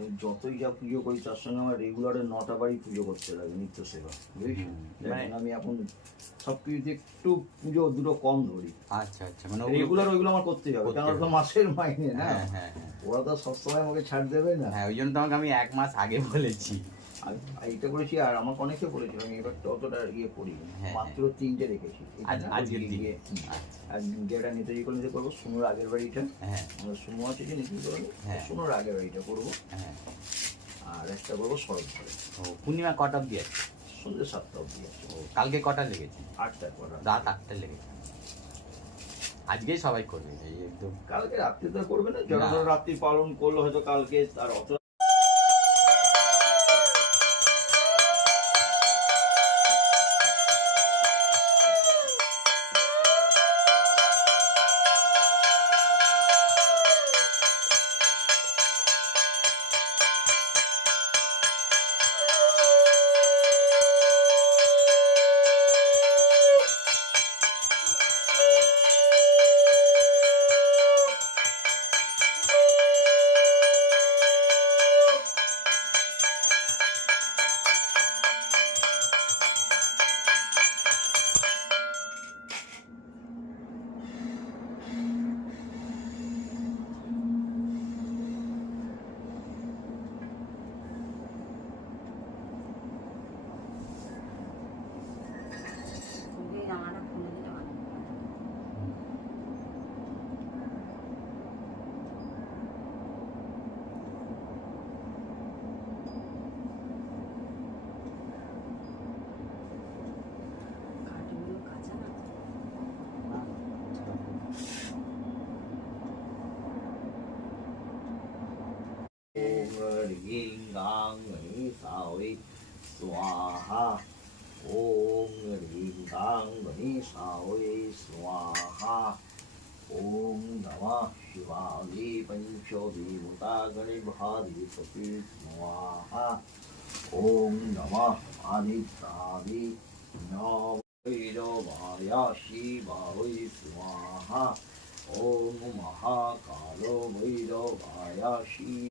আমি যতই যা পুজো করি তার সঙ্গে আমার রেগুলারে 9টা বাড়ি পুজো করতে লাগে, নিত্য সেবা, বুঝেছি। আমি এখন সব কিছুতে একটু পুজো দুটো কম ধরি। আচ্ছা আচ্ছা, মানে রেগুলার ওইগুলো আমার করতেই হবে, কারণ ওটা মাসের মাইনে না। হ্যাঁ হ্যাঁ হ্যাঁ, ওরা তো সবসময় আমাকে ছাড় দেবে না। হ্যাঁ ওই জন্য তোমাকে আমি 1 মাস আগে বলেছি। এইটা করেছি, আর আমাকে অনেকে বলেছিল, আমি এবার তো অতটা করিনি, মাত্র 3টে রেখেছি। আজকে দিয়ে আর যেটা নেতাজি কলেজে করবো, সুনোর আগের বাড়িটা, আমরা সুনো আছে যে নেতাজি কলেজে, সুনোর আগের বাড়িটা করবো, আর একটা করবো শরৎ ঘরে। ও পূর্ণিমা কটা অব্দি আছে? সন্ধ্যে 7টা অব্দি আছে। কালকে কটা লেগেছে? 8টা কটা, রাত 8টা লেগেছে। আজকেই সবাই করবে এই একদম, কালকে রাত্রিতে করবে না, যারা রাত্রি পালন করলো হয়তো কালকে আর অত ह्रीं गां गणेशाय स्वाहा। ॐ ह्रीं गां गणेशाय स्वाहा। ॐ नमः शिवाय पंचदेवता गणेशाधिपते स्वाहा। ॐ नमः आदित्याय भैरवाय शिवाय स्वाहा। ॐ महाकालो भैरवाय शिवाय